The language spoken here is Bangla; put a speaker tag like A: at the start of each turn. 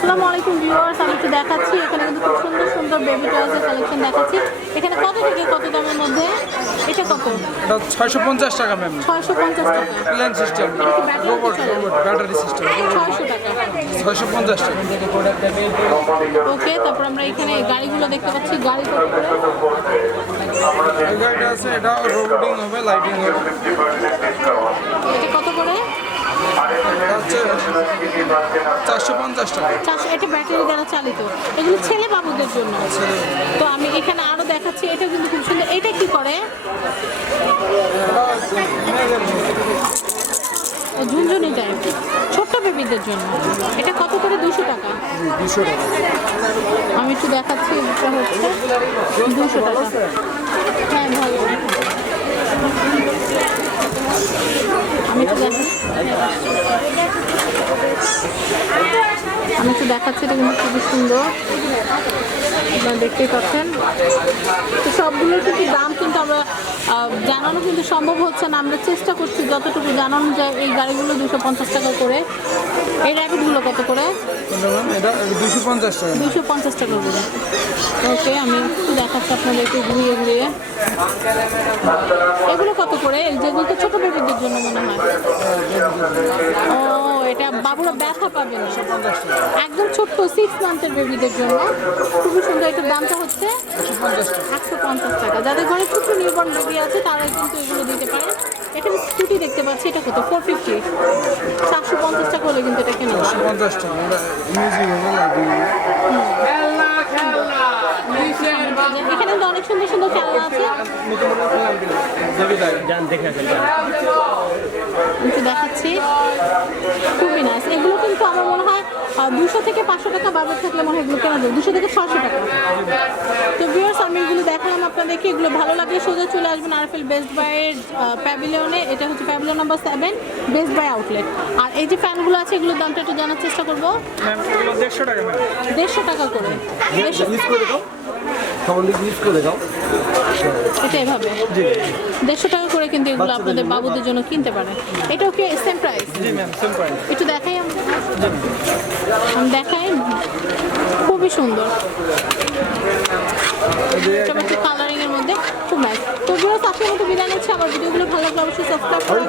A: আসসালামু আলাইকুম ভিউয়ার্স আমি একটু দেখাচ্ছি। এখানে কিন্তু খুব সুন্দর সুন্দর বেবি টয়েসের কালেকশন দেখাচ্ছি। এখানে কত থেকে কত দামের মধ্যে? এটা কত?
B: এটা ছয়শো পঞ্চাশ টাকা ম্যাম
A: ছয়শো পঞ্চাশ টাকা।
B: Plan system robot? Robot battery system
A: ছয়শো টাকা।
B: ছয়শো পঞ্চাশ টাকা।
A: ওকে তারপর আমরা এখানে গাড়িগুলো দেখতে পাচ্ছি। গাড়ি কত করে?
B: গাড়িটা আছে এটা রোবোটিং হবে লাইটিং হবে
A: এটা কত করে
B: এটা হচ্ছে চারশো পঞ্চাশ টাকা।
A: এটা ব্যাটারি দ্বারা চালিত। এগুলো ছেলে বাবুদের জন্য। তো আমি এখানে আরও দেখাচ্ছি এটা কিন্তু খুব সুন্দর। এটা কি করে? ঝুনঝুনি টাইপ ছোট্ট বেবিদের জন্য। এটা কত করে? দুশো টাকা।
B: দুশো টাকা।
A: আমি একটু দেখাচ্ছি দুশো টাকা। হ্যাঁ ভালো। আমি তো আমি একটু দেখাচ্ছি, এটা কিন্তু খুবই সুন্দর। আপনারা দেখতেই পাচ্ছেন। তো সবগুলোর কিন্তু দাম কিন্তু আমরা জানানো কিন্তু সম্ভব হচ্ছে না। আমরা চেষ্টা করছি যতটুকু জানানো যায় এই গাড়িগুলো দুশো পঞ্চাশ টাকা করে। এই র্যাপিডগুলো কত করে?
B: দুশো পঞ্চাশ টাকা
A: দুশো পঞ্চাশ টাকা করে। ওকে আমি একটু দেখাচ্ছি আপনাদেরকে ঘুরিয়ে ঘুরিয়ে। এগুলো করে এই যেগুলো তো ছোটো বেবিদের জন্য মনে হয়। ও এটা বাবুরা ব্যথা পাবে না একদম ছোট্ট সিক্স মান্থের বেবিদের জন্য। খুবই সুন্দর এটার দামটা হচ্ছে একশো পঞ্চাশ টাকা। যাদের ঘরে ছোট্ট নিউবর্ন বেবি আছে তারা কিন্তু এগুলো দিতে পারে। এখানে স্কুটি দেখতে পাচ্ছি এটা কত? ফোর ফিফটি চারশো পঞ্চাশ টাকা হলে কিন্তু এটা কেনা
B: পঞ্চাশ টাকা
A: এখানে অনেক সুন্দর সুন্দর খেলনা আছে। একটু দেখাচ্ছি। খুবই নাইস এগুলো কিন্তু আমার মনে হয় দুশো থেকে পাঁচশো টাকা বাজার থাকলে মনে হয় এগুলো কেনা যাবে দুশো থেকে ছশো টাকা। তো ভিউয়ার্স আমি এগুলো দেখালাম আপনাদেরকে। এগুলো ভালো লাগলে সোজা চলে আসবেন আরএফএল বেস্ট বাইয়ের প্যাভিলিয়নে এটা হচ্ছে pavilion number seven best buy outlet আর এই যে ফ্যানগুলো আছে এগুলোর দামটা একটু জানার চেষ্টা করব।
B: দেড়শো টাকা
A: দেড়শো টাকা করে। দেড়শো
C: করে দাও।
A: এটা এভাবে। দেড়শো টাকা করে কিন্তু এগুলো আপনাদের বাবুদের জন্য কিনতে পারেন এটাও কি সেম প্রাইস একটু দেখাই আমি দেখাই। খুবই সুন্দর। কালারিং এর মধ্যে খুব ম্যাচ তো ভিউয়ার্স আজকের মতো বিদায় নিচ্ছে আমার ভিডিওগুলো ভালো লাগলে অবশ্যই সাবস্ক্রাইব করুন